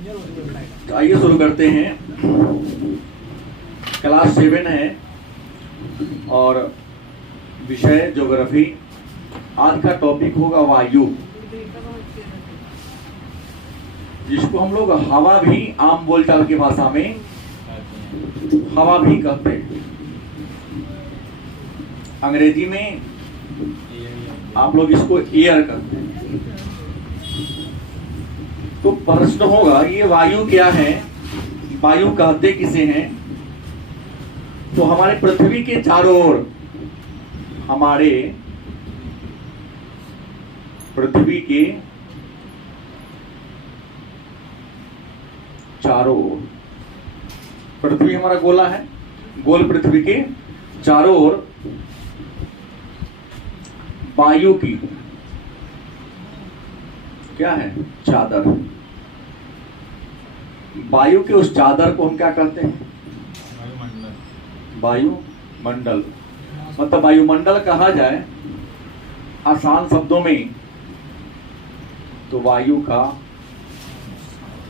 तो आइए शुरू करते हैं। क्लास 7 है और विषय ज्योग्राफी। आज का टॉपिक होगा वायु, जिसको हम लोग हवा भी आम बोलचाल की भाषा में हवा भी कहते हैं। अंग्रेजी में आप लोग इसको एयर कहते हैं। तो प्रश्न होगा ये वायु क्या है, वायु कहते किसे हैं? तो हमारे पृथ्वी के चारों ओर, हमारे पृथ्वी के चारों ओर, पृथ्वी हमारा गोला है, गोल पृथ्वी के चारों ओर वायु की क्या है? चादर। वायु के उस चादर को हम क्या कहते हैं? वायुमंडल। मतलब वायुमंडल कहा जाए आसान शब्दों में तो वायु का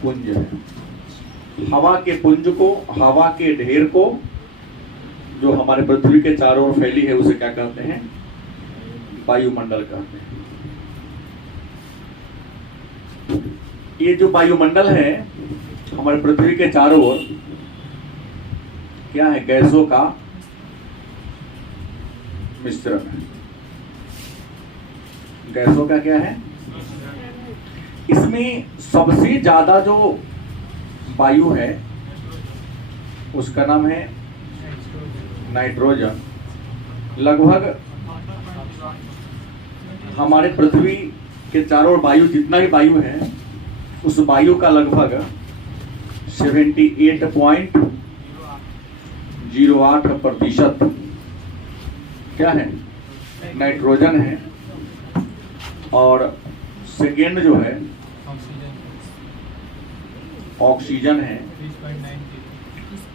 पुंज है। हवा के पुंज को, हवा के ढेर को जो हमारे पृथ्वी के चारों ओर फैली है उसे क्या कहते हैं? वायुमंडल कहते हैं। ये जो वायुमंडल है हमारे पृथ्वी के चारों ओर क्या है? गैसों का मिश्रण है। गैसों का क्या है? इसमें सबसे ज्यादा जो वायु है उसका नाम है नाइट्रोजन। लगभग हमारे पृथ्वी के चारों ओर वायु, जितना भी वायु है उस वायु का लगभग 78.08% क्या है? नाइट्रोजन है। और सेकेंड जो है ऑक्सीजन है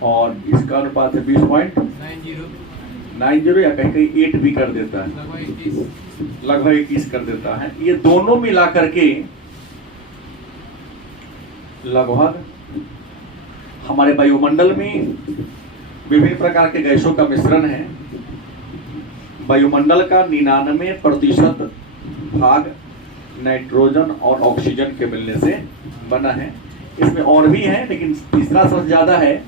और इसका अनुपात है 20.90 या कहीं कहीं 8 भी कर देता है, लगभग 21 कर देता है। ये दोनों मिला करके लगभग हमारे वायुमंडल में विभिन्न प्रकार के गैसों का मिश्रण है। वायुमंडल का 99% भाग नाइट्रोजन और ऑक्सीजन के मिलने से बना है। इसमें और भी है लेकिन तीसरा सबसे ज्यादा है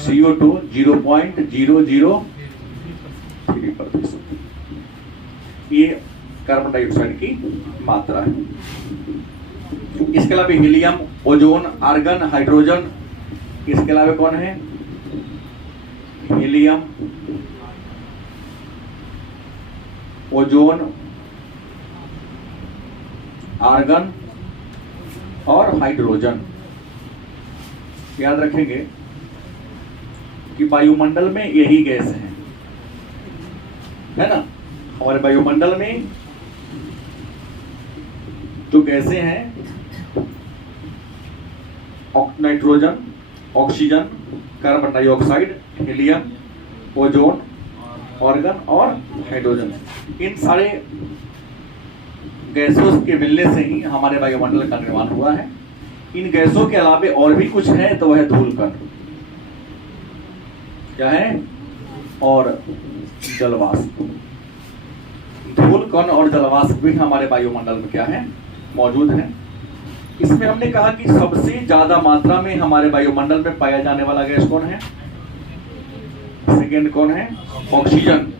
CO2 0.003%। ये कार्बन डाइऑक्साइड की मात्रा है। इसके अलावा हीलियम, ओजोन, आर्गन, हाइड्रोजन। इसके अलावा कौन है? हीलियम, ओजोन, आर्गन और हाइड्रोजन। याद रखेंगे कि वायुमंडल में यही गैस है ना? हमारे वायुमंडल में जो गैसें हैं nitrogen, oxygen, carbon dioxide, helium, ozone, argon और हाइड्रोजन। इन सारे गैसों के मिलने से ही हमारे वायुमंडल का निर्माण हुआ है। इन गैसों के अलावा और भी कुछ है तो वह धूलकण क्या है? और जलवाष्प। धूलकण और जलवाष्प भी हमारे वायुमंडल में क्या है? मौजूद है। इसमें हमने कहा कि सबसे ज्यादा मात्रा में हमारे वायुमंडल में पाया जाने वाला गैस कौन है? सेकेंड कौन है? ऑक्सीजन।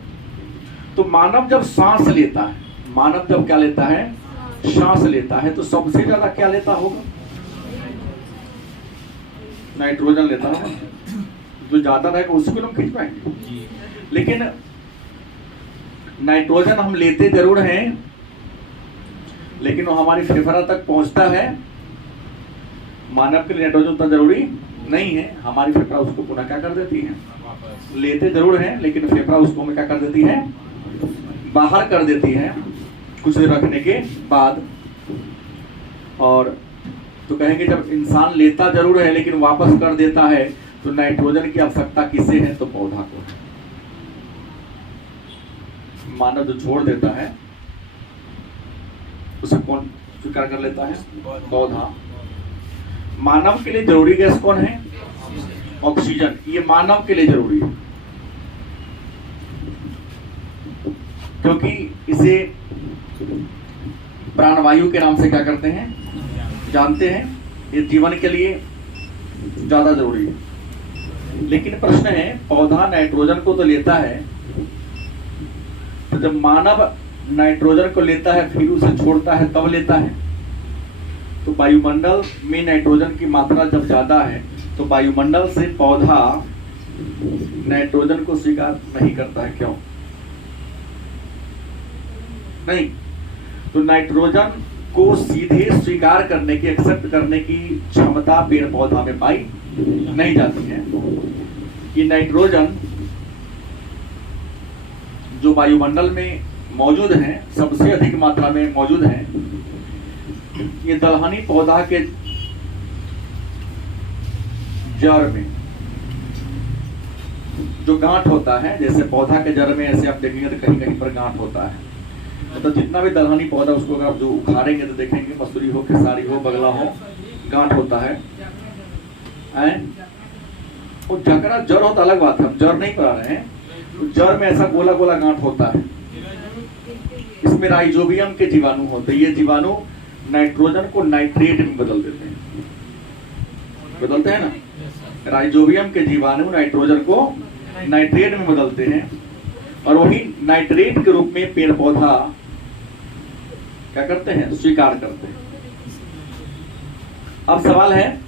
तो मानव जब सांस लेता है, मानव जब क्या लेता है? सांस लेता है, तो सबसे ज्यादा क्या लेता होगा? नाइट्रोजन लेता है। जो ज्यादा रहेगा उसी को हम खींच पाएंगे। लेकिन नाइट्रोजन हम लेते जरूर हैं लेकिन वो हमारी फेफड़ा तक पहुंचता है। मानव के लिए नाइट्रोजन उतना जरूरी नहीं है। हमारी फेफड़ा उसको पुनः क्या कर देती है? लेते जरूर हैं लेकिन फेफड़ा उसको हमें क्या कर देती है? बाहर कर देती है कुछ देर रखने के बाद। और तो कहेंगे जब इंसान लेता जरूर है लेकिन वापस कर देता है तो नाइट्रोजन की आवश्यकता किसे है? तो पौधा को है। मानव जो छोड़ देता है उसे कौन स्वीकार कर लेता है? पौधा। मानव के लिए जरूरी गैस कौन है? ऑक्सीजन। ये मानव के लिए जरूरी है क्योंकि इसे प्राणवायु के नाम से क्या करते हैं, जानते हैं। ये जीवन के लिए ज्यादा जरूरी है। लेकिन प्रश्न है, पौधा नाइट्रोजन को तो लेता है, तो जब मानव नाइट्रोजन को लेता है फिर उसे छोड़ता है तब लेता है। तो वायुमंडल में नाइट्रोजन की मात्रा जब ज्यादा है तो वायुमंडल से पौधा नाइट्रोजन को स्वीकार नहीं करता है। क्यों नहीं? तो नाइट्रोजन को सीधे स्वीकार करने की, एक्सेप्ट करने की क्षमता पेड़ पौधा में पाई नहीं जाती है। ये नाइट्रोजन जो वायुमंडल में मौजूद है, सबसे अधिक मात्रा में मौजूद है। ये दलहनी पौधा के जड़ में जो गांठ होता है, जैसे पौधा के जड़ में ऐसे आप देखेंगे तो कहीं कहीं पर गांठ होता है। मतलब जितना भी दलहनी पौधा उसको अगर आप जो उखाड़ेंगे तो देखेंगे, मसूरी हो, खेसारी हो, बगला हो, गांठ होता है। और जकरा जड़ होता अलग बात है, हम जड़ नहीं पढ़ा रहे हैं। तो जड़ में ऐसा गोला गोला गांठ होता है, इसमें राइजोबियम के जीवाणु होते हैं। ये जीवाणु नाइट्रोजन को नाइट्रेट में बदल देते हैं, बदलते हैं ना। राइजोबियम के जीवाणु नाइट्रोजन को नाइट्रेट में बदलते हैं और वही नाइट्रेट के रूप में पेड़ पौधा क्या करते हैं, स्वीकार करते हैं। अब सवाल है,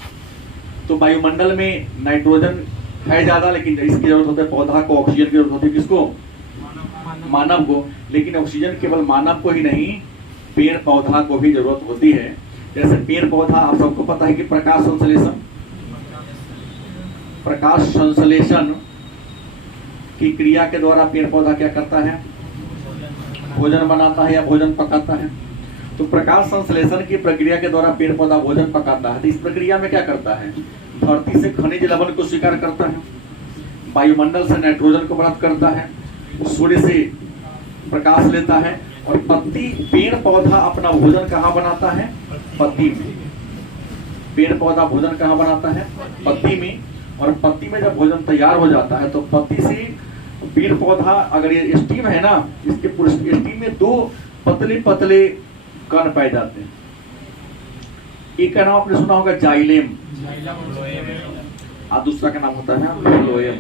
तो वायुमंडल में नाइट्रोजन है ज्यादा, लेकिन इसकी जरूरत होती है पौधा को, ऑक्सीजन की जरूरत होती है किसको? मानव को। लेकिन ऑक्सीजन केवल मानव को ही नहीं, पेड़ पौधा को भी जरूरत होती है। जैसे पेड़ पौधा, आप सबको पता है कि प्रकाश संश्लेषण की क्रिया के द्वारा पेड़ पौधा क्या करता है, भोजन बनाता है या भोजन पकाता है। तो प्रकाश संश्लेषण की प्रक्रिया के द्वारा पेड़ पौधा भोजन पकाता है। तो इस प्रक्रिया में क्या करता है, धरती से खनिज लवण को स्वीकार करता है, वायुमंडल से नाइट्रोजन को प्राप्त करता है, सूर्य से प्रकाश लेता है और पत्ती, पेड़ पौधा अपना भोजन कहाँ बनाता है, पत्ती में। पेड़ पौधा भोजन कहाँ बनाता है, पत्ती में। और पत्ती में जब भोजन तैयार हो जाता है तो पत्ती से पेड़ पौधा, अगर ये स्टीम है ना, इसके पूरे स्टीम में दो पतले पतले कण पाए जाते हैं। एक का नाम आपने सुना होगा जाइलेम, और दूसरा का नाम होता है फ्लोएम।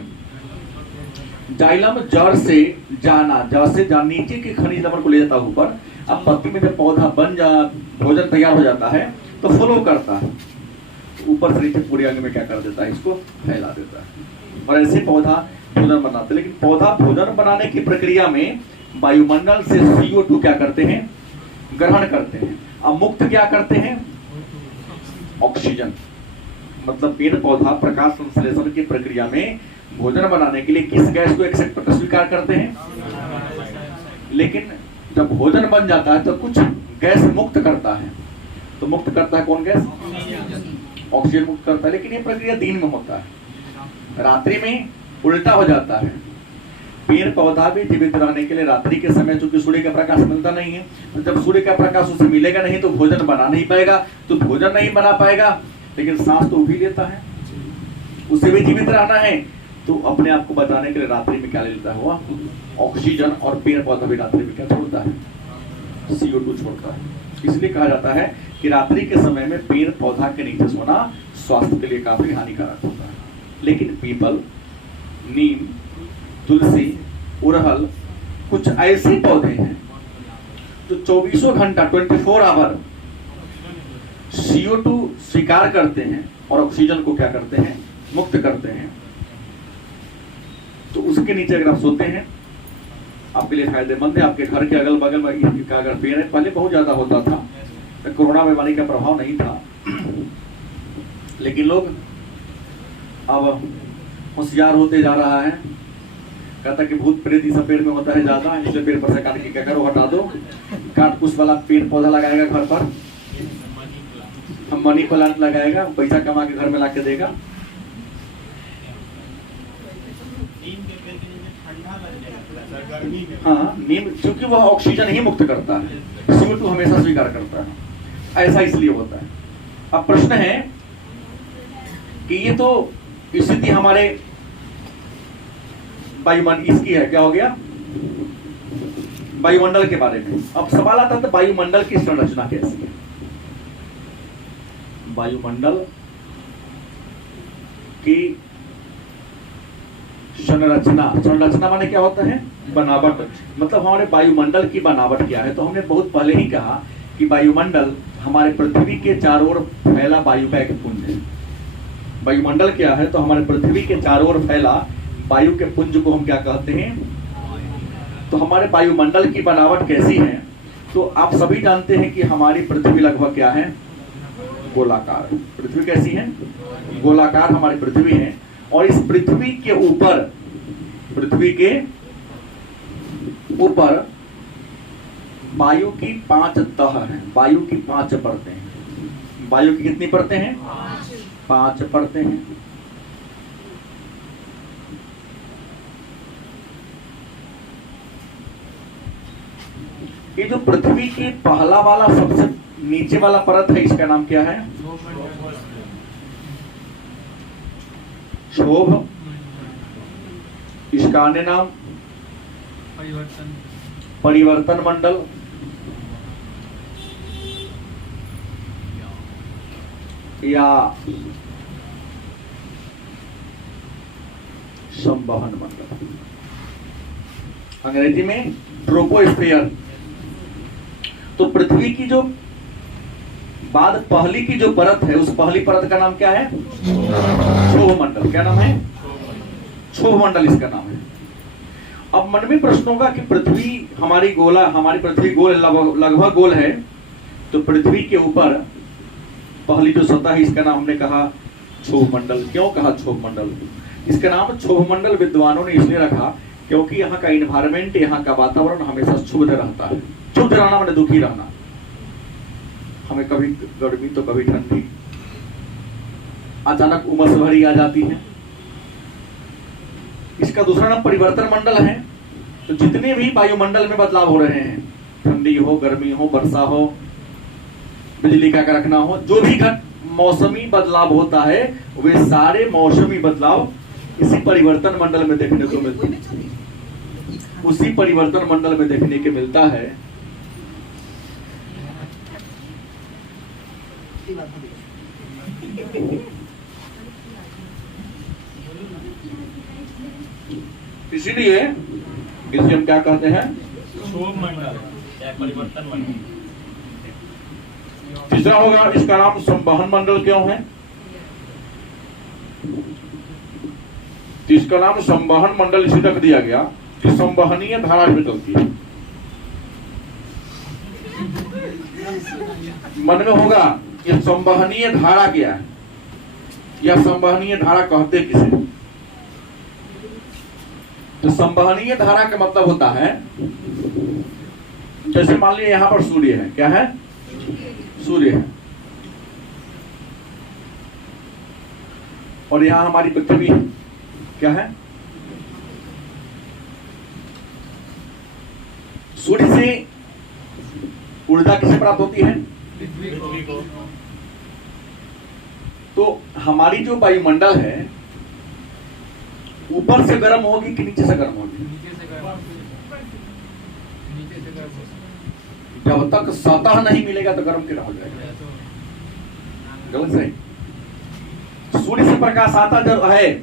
जाइलम जड़ से जाना, जड़ से नीचे के खनिज लवण को ले जाता है ऊपर। अब पत्ती में जब पौधा भोजन तैयार हो जाता है तो फ्लो करता है, ऊपर से नीचे पूरे अंग में क्या कर देता है, इसको फैला देता है और ऐसे पौधा भोजन बनाते हैं। लेकिन पौधा भोजन बनाने की प्रक्रिया में वायुमंडल से CO2 क्या करते हैं, ग्रहण करते हैं। अब मुक्त क्या करते हैं, ऑक्सीजन। मतलब पेड़ पौधा प्रकाश संश्लेषण की प्रक्रिया में भोजन बनाने के लिए किस गैस को एक्सेप्ट स्वीकार करते हैं। लेकिन जब भोजन बन जाता है तो कुछ गैस मुक्त करता है। तो मुक्त करता है कौन गैस, ऑक्सीजन मुक्त करता है। लेकिन ये प्रक्रिया दिन में होता है, रात्रि में उल्टा हो जाता है। पेड़ पौधा भी जीवित रहने के लिए रात्रि के समय चूंकि सूर्य का प्रकाश मिलता नहीं है, तो जब सूर्य का प्रकाश उसे मिलेगा नहीं तो भोजन बना नहीं पाएगा, तो भोजन नहीं बना पाएगा। लेकिन सांस तो भी लेता है, उसे भी जीवित रहना है, तो अपने आप को बचाने के लिए रात्रि में क्या ले लेता है, वो ऑक्सीजन। और पेड़ पौधा भी रात्रि में क्या छोड़ता है, CO2 छोड़ता है। इसलिए कहा जाता है कि रात्रि के समय में पेड़ पौधा के नीचे सोना स्वास्थ्य के लिए काफी हानिकारक होता है। लेकिन पीपल, नीम, तुलसी, उड़हल कुछ ऐसे पौधे हैं जो 24 घंटा 24 आवर CO2 स्वीकार करते हैं और ऑक्सीजन को क्या करते हैं, मुक्त करते हैं। तो उसके नीचे अगर आप सोते हैं आपके लिए फायदेमंद है। आपके घर के अगल बगल में इसका अगर पेड़ है, पहले बहुत ज्यादा होता था, तो कोरोना बीमारी का प्रभाव नहीं था। लेकिन लोग अब होशियार होते जा रहा है, कहता कि भूत प्रेत इस पेड़ में होता है ज्यादा, इसलिए पेड़ पर से काट के क्या करो, हटा दो। काट कुछ वाला पेड़ पौधा लगाएगा घर पर, हम मनी प्लांट लगाएगा, पैसा कमा के घर में लाके देगा। हाँ, नीम क्योंकि वह ऑक्सीजन ही मुक्त करता है, CO2 हमेशा स्वीकार करता है, ऐसा इसलिए होता है। अब प्रश्न है कि ये तो स्थिति हमारे वायुमंडल इसकी है, क्या हो गया, वायुमंडल के बारे में। अब सवाल आता है वायुमंडल की संरचना कैसी है। वायुमंडल की संरचना माने क्या होता है, बनावट। मतलब हमारे वायुमंडल की बनावट क्या है। तो हमने बहुत पहले ही कहा कि वायुमंडल हमारे पृथ्वी के चारों ओर फैला वायु का एक पुंज है। वायुमंडल क्या है, तो हमारे पृथ्वी के चारों ओर फैला वायु के पुंज को हम क्या कहते हैं। तो हमारे वायुमंडल की बनावट कैसी है, तो आप सभी जानते हैं कि हमारी पृथ्वी लगभग क्या है, गोलाकार। पृथ्वी कैसी है, गोलाकार हमारी पृथ्वी है। और इस पृथ्वी के ऊपर वायु की 5 तह है, वायु की 5 परतें हैं। वायु की कितनी परतें हैं, 5 परतें हैं। ये जो पृथ्वी की पहला वाला सबसे नीचे वाला परत है, इसका नाम क्या है, क्षोभ। इसका अन्य नाम परिवर्तन मंडल, या संवहन मंडल, अंग्रेजी में ट्रोपोस्फीयर। तो पृथ्वी की जो बाद पहली की जो परत है, उस पहली परत का नाम क्या है, क्षोभ मंडल। क्या नाम है, क्षोभ मंडल इसका नाम है। अब मन में प्रश्न होगा कि हमारी पृथ्वी गोल लगभग गोल है, तो पृथ्वी के ऊपर पहली जो सतह है, इसका नाम हमने कहा क्षोभ मंडल। क्यों कहा क्षोभ मंडल, इसका नाम क्षोभ मंडल विद्वानों ने इसलिए रखा क्योंकि यहाँ का इन्वायरमेंट, यहाँ का वातावरण हमेशा क्षुब्ध रहता है। क्षुब्ध रहना मैंने दुखी रहना, हमें कभी गर्मी तो कभी ठंडी, अचानक उमस भरी आ जाती है। इसका दूसरा नाम परिवर्तन मंडल है। तो जितने भी वायुमंडल में बदलाव हो रहे हैं, ठंडी हो, गर्मी हो, वर्षा हो, बिजली का कड़कना हो, जो भी मौसमी बदलाव होता है, वे सारे मौसमी बदलाव इसी परिवर्तन मंडल में देखने को मिलते हैं। उसी परिवर्तन मंडल में देखने के मिलता है। इसीलिए इसे हम क्या कहते हैं, क्षोभ मंडल या परिवर्तन मंडल। तीसरा होगा, इसका नाम संवहन मंडल क्यों है, तो इसका नाम संवहन मंडल इसी रख दिया गया कि संवहनीय धारा में चलती है। मन में होगा कि संवहनीय धारा क्या है, या संवहनीय धारा कहते किसे। तो संवहनीय धारा का मतलब होता है, जैसे मान लीजिए यहां पर सूर्य है, क्या है, सूर्य है, और यहां हमारी पृथ्वी है, क्या है, सूर्य से ऊर्जा किसे प्राप्त होती है, पृथ्वी को। तो हमारी जो वायुमंडल है, ऊपर से गर्म होगी कि नीचे से गर्म होगी, जब तक सतह नहीं मिलेगा तो गर्म क्यों हो जाएगा, गलत सही। सूर्य से प्रकाश आता जब है,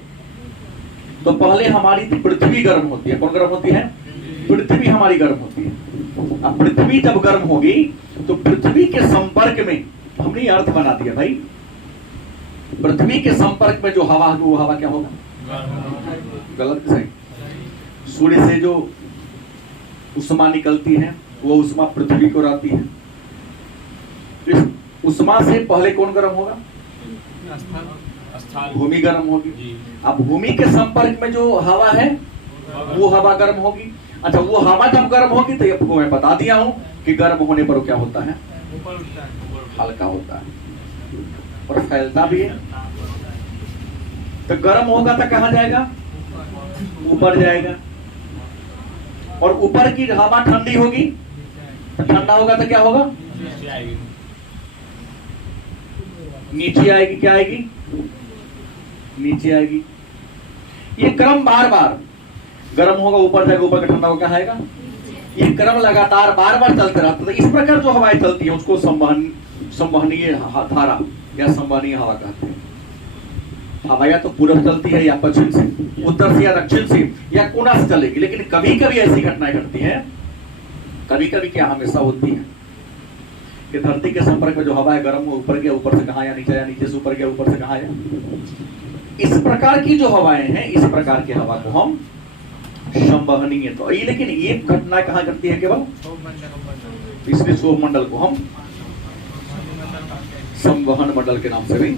तो पहले हमारी पृथ्वी गर्म होती है। कौन गर्म होती है, पृथ्वी हमारी गर्म होती है। अब पृथ्वी जब गर्म होगी, तो पृथ्वी के संपर्क में, हमने अर्थ बना दिया भाई, पृथ्वी के संपर्क में जो हवा है, वो हवा क्या होगा, गलत सही। सूर्य से जो उष्मा निकलती है, वो उष्मा पृथ्वी को आती है। इस उष्मा से पहले कौन गर्म होगा, भूमि गर्म होगी। अब भूमि के संपर्क में जो हवा है, वो हवा गर्म होगी। अच्छा, वो हवा जब गर्म होगी, तो आपको मैं बता दिया हूं कि गर्म होने पर क्या होता है, हल्का होता है और फैलता भी है। तो गर्म होगा तो कहां जाएगा, ऊपर जाएगा। और ऊपर की हवा ठंडी होगी, तो ठंडा होगा तो क्या होगा, नीचे आएगी। क्या आएगी, नीचे आएगी। ये क्रम बार बार, गर्म होगा ऊपर जाएगा, ऊपर का ठंडा होगा कहाँ आएगा। ये क्रम लगातार बार बार चलते रहता है। इस प्रकार जो हवाएं चलती है उसको संवहनीय धारा या संवहनीय हवा कहते हैं। हवा या तो पूर्व चलती है या पश्चिम से, उत्तर से या दक्षिण से या कोना से चलेगी। लेकिन कभी कभी ऐसी घटनाएं घटती हैं, कभी कभी क्या हमेशा होती है कि धरती के संपर्क में जो हवा है गर्म हो, ऊपर गया ऊपर से कहाँ आया, नीचे आया, नीचे से ऊपर गया ऊपर से कहाँ आया। इस प्रकार की जो हवाएं हैं, इस प्रकार की हवा को हम संवहनीय, तो ये लेकिन ये घटना कहाँ घटती है केवल, इसलिए क्षोभ मंडल को हम संवहन मंडल के नाम से भी।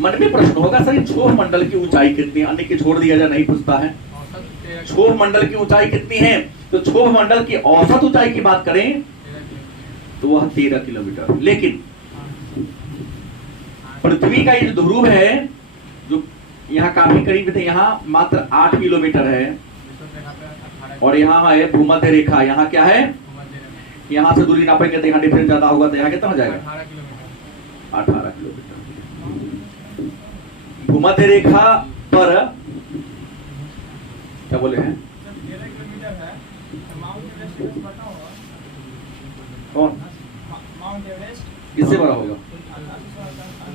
मन में प्रश्न होगा सर क्षोभ मंडल की ऊंचाई कितनी है, अन्य की छोड़ दिया जाए, नहीं पूछता है। क्षोभ मंडल की ऊंचाई कितनी है, तो क्षोभ मंडल की औसत ऊंचाई की बात करें तो वह 13 किलोमीटर। लेकिन पृथ्वी का ये जो ध्रुव है, जो यहाँ काफी करीब थे, यहाँ मात्र 8 किलोमीटर है, और यहाँ है भूमध्य रेखा। यहाँ क्या है, यहाँ से दूरी नापेंगे तो यहाँ डिफरेंस ज्यादा होगा, तो यहाँ कितना हो जाएगा 18 किलोमीटर। भूमध्य रेखा पर क्या बोले हैं, कौन किससे बड़ा होगा,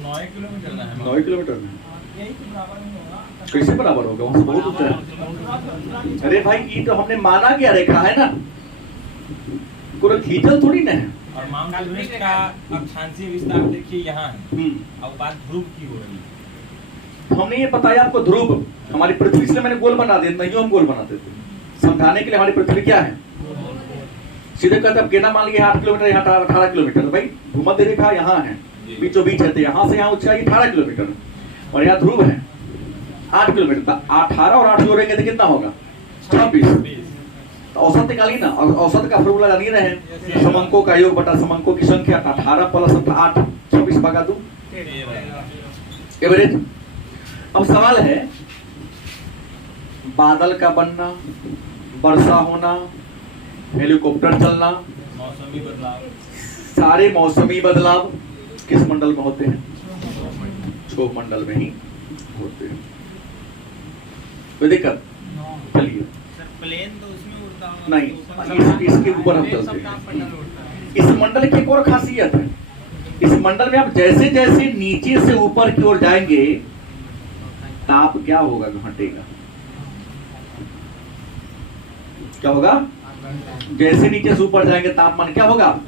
9 किलोमीटर में कैसे बराबर होगा, वहां से बहुत ऊंचा है। अरे भाई ये तो हमने माना क्या रेखा है ना, कोई खींचल थोड़ी ना है। और माउंट एवरेस्ट का अक्षांशीय विस्तार देखिए यहाँ है, अब बात ध्रुव की हो रही है। हमने ये बताया आपको ध्रुव हमारी पृथ्वी, इसलिए मैंने गोल बना दिया, नहीं हम गोल बनाते थे समझाने के लिए। हमारी पृथ्वी क्या है, सीधे कहते अब गेना मान लिया 8 किलोमीटर, यहाँ 18 किलोमीटर। भाई भूमध्य रेखा यहाँ है, बीचों बीच है, यहाँ से यहाँ ऊंचाई 18 किलोमीटर और यहाँ ध्रुव है 8 किलोमीटर। 18 और 8 जोड़ेंगे तो कितना होगा 26। तो औसत निकालिए ना, औसत का फॉर्मूला जानिए रहे हैं, समंकों का योग बटा समंकों की संख्या। 18 प्लस 8 26 भागा 2 एवरेज। अब सवाल है बादल का बनना, वर्षा होना, हेलीकॉप्टर चलना, मौसमी बदलाव, सारे मौसमी बदलाव किस मंडल में होते हैं, क्षोभ मंडल में ही होते हैं। तो दिक्कत चलिए प्लेन तो उसमें उड़ता नहीं, इसके ऊपर हम चलते हैं। इस मंडल की एक और खासियत है, इस मंडल में आप जैसे जैसे नीचे से ऊपर की ओर जाएंगे ताप क्या होगा, घटेगा। क्या होगा, जैसे नीचे से ऊपर जाएंगे तापमान क्या होगा।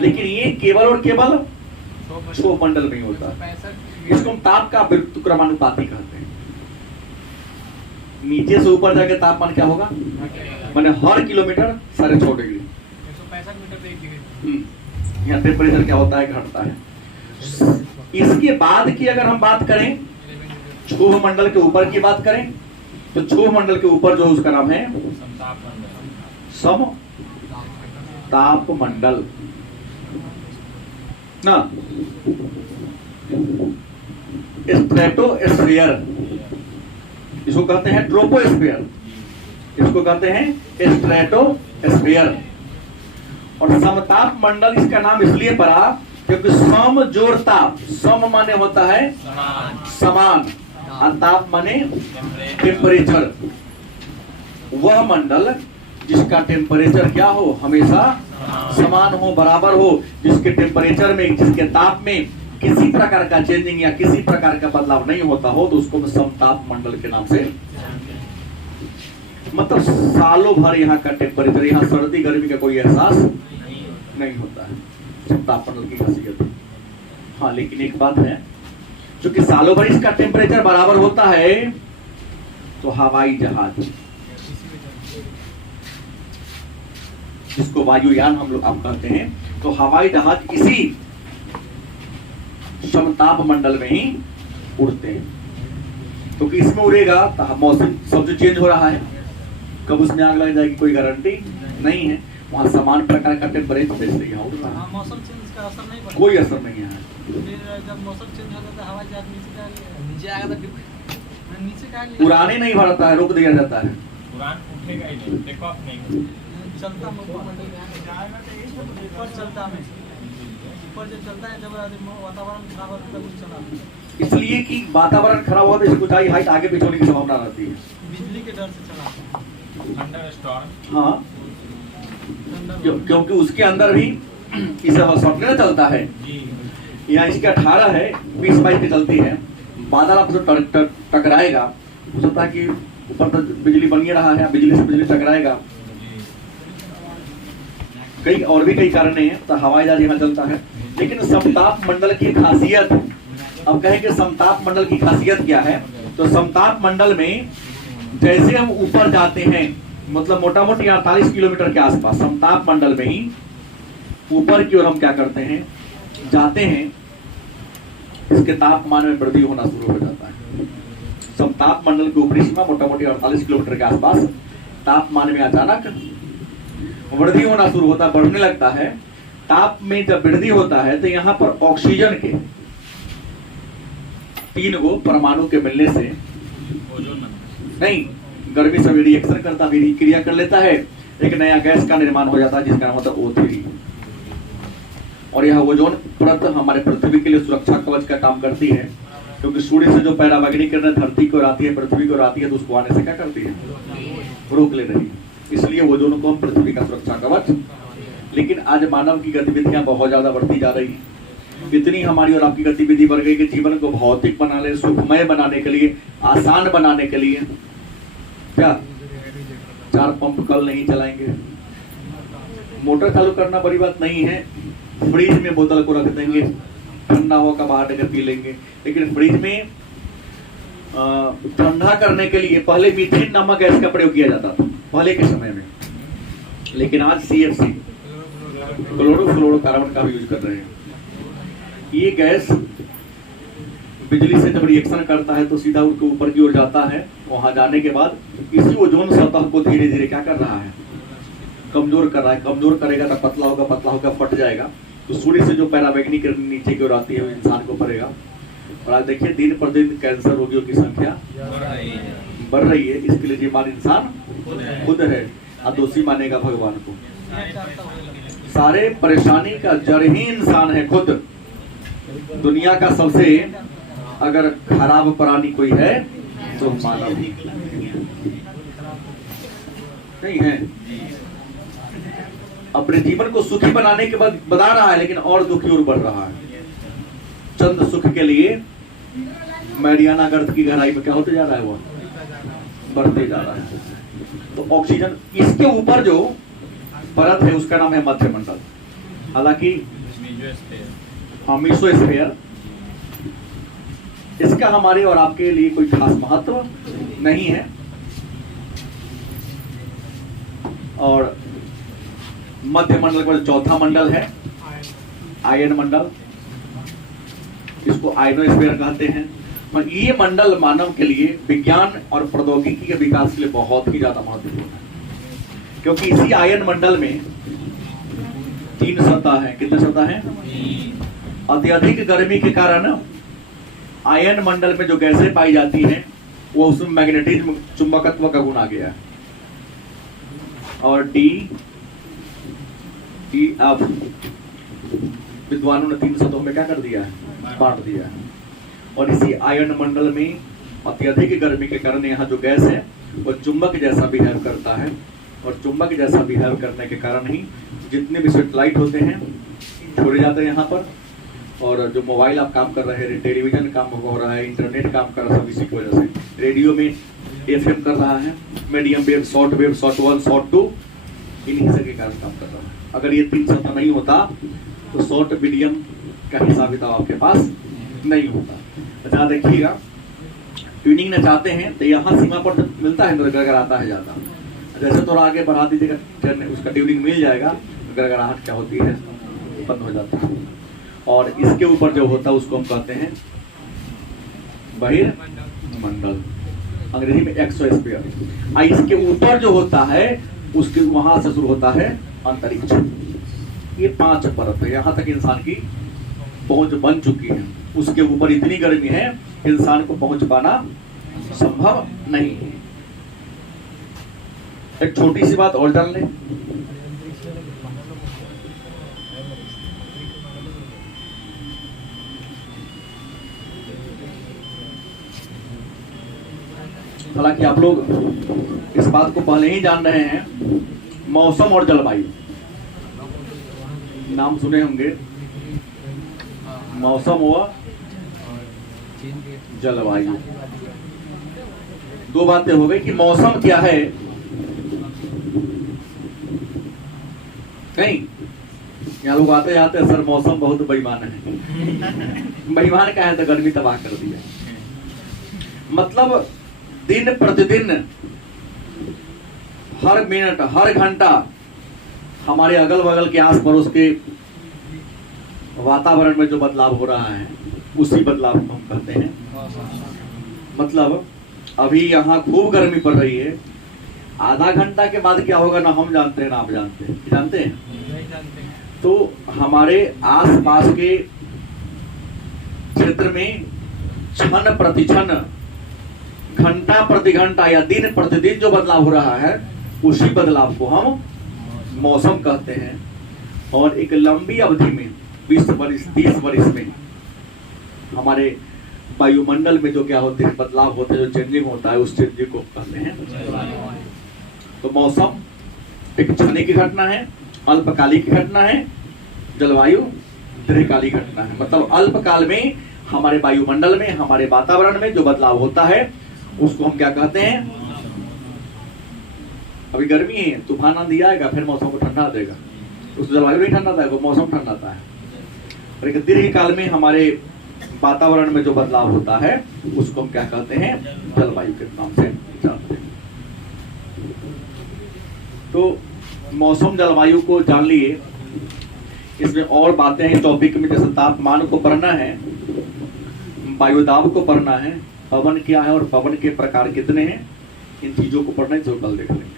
लेकिन ये केवल और केवल क्षोभ मंडल में ही होता है। इसको हम ताप का व्युत्क्रमानुपाती कहते हैं। नीचे से ऊपर जाके तापमान क्या होगा, माने हर किलोमीटर 6.5 डिग्री, 165 मीटर पे 1 डिग्री। यहाँ टेम्परेचर क्या होता है, घटता है। इसके बाद की अगर हम बात करें, क्षोभ मंडल के ऊपर की बात करें, तो क्षोभ मंडल के ऊपर जो उसका नाम है समताप मंडल ना, स्ट्रेटोस्फीयर इसको कहते हैं, ट्रोपोस्फीयर इसको कहते हैं स्ट्रेटोस्फीयर। और समताप मंडल इसका नाम इसलिए पड़ा क्योंकि सम जोड़ ताप, सम माने होता है समान, और ताप माने टेम्परेचर। वह मंडल जिसका टेम्परेचर क्या हो, हमेशा समान हो, बराबर हो, जिसके टेम्परेचर में, जिसके ताप में किसी प्रकार का चेंजिंग या किसी प्रकार का बदलाव नहीं होता हो, तो उसको समताप मंडल के नाम से, मतलब सालों भर यहाँ का टेम्परेचर, यहाँ सर्दी गर्मी का कोई एहसास नहीं होता है, समताप मंडल की खासियत है। हाँ लेकिन एक बात है, क्योंकि सालों भर इसका टेम्परेचर बराबर होता है, तो हवाई जहाज जिसको वायुयान हम लोग आप कहते हैं, तो हवाई जहाज इसी समताप मंडल में ही उड़ते हैं। तो इसमें उड़ेगा तो मौसम सब जो चेंज हो रहा है, कब उसमें आग लग जाएगी कोई गारंटी नहीं है। वहाँ समान प्रकार का टेम्परेचर यहाँ उड़ रहा है, मौसम चेंज का असर नहीं, कोई असर नहीं है। फिर जब मौसम चेंज होता है हवाई जहाज नीचे आएगा, तो नीचे उड़ाने नहीं भरता है, रोक दिया जाता है, उड़ान उठेगा ही नहीं, टेक ऑफ नहीं चलता ऊपर चलता है, ऊपर जब चलता है, जब वातावरण खराब होता है तब चला। इसलिए कि वातावरण खराब हुआ तो इसकी ऊंचाई हाइट आगे पीछे होने की संभावना रहती है। बिजली के डर से चलाते हैं। Thunder storm. हाँ, क्योंकि उसके अंदर भी इसे सॉफ्टवेयर चलता है। यहाँ इसके 18 है, 20-22 की चलती है। बादल आपसे टकराएगा, हो सकता है कि ऊपर तो बिजली बन ही रहा है, बिजली से बिजली टकराएगा। कई कारण हैं, तो हवाई जहाज यहाँ चलता है। लेकिन समताप मंडल की खासियत, अब कहें कि समताप मंडल की खासियत क्या है, तो समताप मंडल में जैसे हम ऊपर जाते हैं, मतलब मोटा मोटी 48 किलोमीटर के आसपास समताप मंडल में ही ऊपर की ओर हम क्या करते हैं, जाते हैं, इसके तापमान में वृद्धि होना शुरू हो जाता है। समताप मंडल की ऊपरी सीमा मोटा मोटी 48 किलोमीटर के आसपास तापमान में अचानक वृद्धि होना शुरू होता है, बढ़ने लगता है। ताप में जब वृद्धि होता है तो यहाँ पर ऑक्सीजन के 3 गो परमाणु के मिलने से नहीं, गर्मी से रिएक्शन करता, क्रिया कर लेता है, एक नया गैस का निर्माण हो जाता है जिसका नाम होता है O3। और यह ओजोन परत हमारे पृथ्वी के लिए सुरक्षा कवच का काम करती है, क्योंकि सूर्य से जो पराबैंगनी किरणें धरती को आती है, पृथ्वी को आती है, तो उसको आने से क्या करती है, रोक ले रही है। इसलिए ओजोन को हम पृथ्वी का सुरक्षा कवच। लेकिन आज मानव की गतिविधियां बहुत ज्यादा बढ़ती जा रही है। इतनी हमारी और आपकी गतिविधि बढ़ गई कि जीवन को भौतिक बनाने, सुखमय बनाने के लिए, आसान बनाने के लिए क्या 4 पंप कल नहीं चलाएंगे, मोटर चालू करना बड़ी बात नहीं है, फ्रिज में बोतल को रख देंगे, ठंडा होकर बाहर लेकर पी लेंगे। लेकिन फ्रिज में ठंडा करने के लिए पहले मीथेन नामक गैस का प्रयोग किया जाता था पहले के समय में, लेकिन आज CFC क्लोरोफ्लोरोकार्बन का भी यूज कर रहे हैं। ये गैस बिजली से जब रिएक्शन करता है तो सीधा उसके ऊपर की ओर जाता है। वहां जाने के बाद इसी ओजोन सतह को धीरे धीरे क्या कर रहा है, कमजोर कर रहा है। कमजोर करेगा तो पतला होगा, फट जाएगा। तो सूर्य से जो पराबैंगनी किरण नीचे की ओर आती है वो इंसान को पड़ेगा। और आज देखिए दिन पर दिन कैंसर रोगियों की संख्या बढ़ रही है। इसके लिए जिम्मेदार इंसान खुद है, और दोषी मानेगा भगवान को। सारे परेशानी का जड़ ही इंसान है खुद। दुनिया का सबसे अगर खराब प्राणी कोई है तो मानव नहीं है। अपने जीवन को सुखी बनाने के बाद बता रहा है, लेकिन और दुखी और बढ़ रहा है। चंद सुख के लिए मैरियाना गर्त की गहराई में क्या होते जा रहा है, वो बढ़ते जा रहा है। तो ऑक्सीजन, इसके ऊपर जो परत है उसका नाम है मध्यमंडल। हालांकि मेसोस्फीयर, इसका हमारे और आपके लिए कोई खास महत्व नहीं है। और मध्यमंडल का चौथा मंडल है आयन मंडल, इसको आयनोस्फीयर कहते हैं। और ये मंडल मानव के लिए विज्ञान और प्रौद्योगिकी के विकास के लिए बहुत ही ज्यादा महत्वपूर्ण है, क्योंकि इसी आयन मंडल में 3 सतह है। कितने सतह हैं? अत्यधिक गर्मी के कारण आयन मंडल में जो गैसें पाई जाती हैं वो उसमें मैग्नेटिज्म, चुंबकत्व का गुण आ गया है। और डी एफ विद्वानों ने 3 सतहों में क्या कर दिया है, बांट दिया है। और इसी आयन मंडल में अत्यधिक गर्मी के कारण यहाँ जो गैस है वो चुंबक जैसा बिहेव करता है। और चुंबक जैसा बिहेव करने के कारण ही जितने भी सैटेलाइट होते हैं छोड़े जाते हैं यहाँ पर। और जो मोबाइल आप काम कर रहे हैं, टेलीविजन काम हो रहा है, इंटरनेट काम कर रहा है, सब इसी की वजह से। रेडियो में FM कर रहा है, मीडियम वेव, शॉर्ट 1, शॉर्ट 2, इन्हीं के कारण काम कर रहा है। अगर ये 3 सतह नहीं होता तो शॉर्ट मीडियम का हिसाब किताब आपके पास नहीं होता। अच्छा देखिएगा, ट्यूनिंग न चाहते हैं तो यहाँ सीमा पर तो मिलता है, गड़गड़ाता है ज्यादा। जैसे थोड़ा आगे बढ़ा दीजिएगा, उसका ट्यूनिंग मिल जाएगा, गड़गड़ाहट क्या होती है, बंद हो जाता है। और इसके ऊपर जो होता है उसको हम कहते हैं बहिर्मंडल, अंग्रेजी में एक्सोस्फीयर। इसके ऊपर जो होता है उसके वहां से शुरू होता है अंतरिक्ष। ये 5 परत है, यहाँ तक इंसान की पहुंच बन चुकी है। उसके ऊपर इतनी गर्मी है इंसान को पहुंच पाना संभव नहीं है। एक छोटी सी बात और जान लें, हालांकि आप लोग इस बात को पहले ही जान रहे हैं, मौसम और जलवायु नाम सुने होंगे, मौसम व जलवायु। दो बातें हो गई कि मौसम क्या है। नहीं, यहाँ लोग आते जाते सर मौसम बहुत बेईमान है। बेईमान का है तो गर्मी तबाह कर दिया। मतलब दिन प्रतिदिन, हर मिनट, हर घंटा हमारे अगल बगल के आस पड़ोस के वातावरण में जो बदलाव हो रहा है, उसी बदलाव को हम कहते हैं। मतलब अभी यहाँ खूब गर्मी पड़ रही है, आधा घंटा के बाद क्या होगा ना हम जानते हैं ना आप जानते हैं। जानते हैं? नहीं जानते। तो हमारे आसपास के क्षेत्र में क्षण प्रति क्षण, घंटा प्रति घंटा या दिन प्रतिदिन जो बदलाव हो रहा है, उसी बदलाव को हम मौसम कहते हैं। और एक लंबी अवधि में 20 वर्ष 30 वर्ष में हमारे वायुमंडल में जो क्या होते हैं, बदलाव होते हैं, जो चेंजिंग होता है, उस चेंजिंग को कहते हैं। तो मौसम एक क्षणिक की घटना है, अल्पकालिक घटना है। जलवायु दीर्घकालिक घटना है। मतलब अल्पकाल में हमारे वायुमंडल में, हमारे वातावरण में जो बदलाव होता है, उसको हम क्या कहते हैं। अभी गर्मी है, तूफान आंधी आएगा, फिर मौसम को ठंडा देगा। उस जलवायु नहीं ठंडाता है, वो मौसम ठंडाता है। और एक दीर्घकाल में हमारे वातावरण में जो बदलाव होता है, उसको हम क्या कहते हैं, जलवायु के नाम से जानते हैं। तो मौसम जलवायु को जान लिए। इसमें और बातें हैं टॉपिक में, जैसे तापमान को पढ़ना है, वायुदाब को पढ़ना है, पवन क्या है और पवन के प्रकार कितने हैं, इन चीजों को पढ़ना है, जो कल देख लेंगे।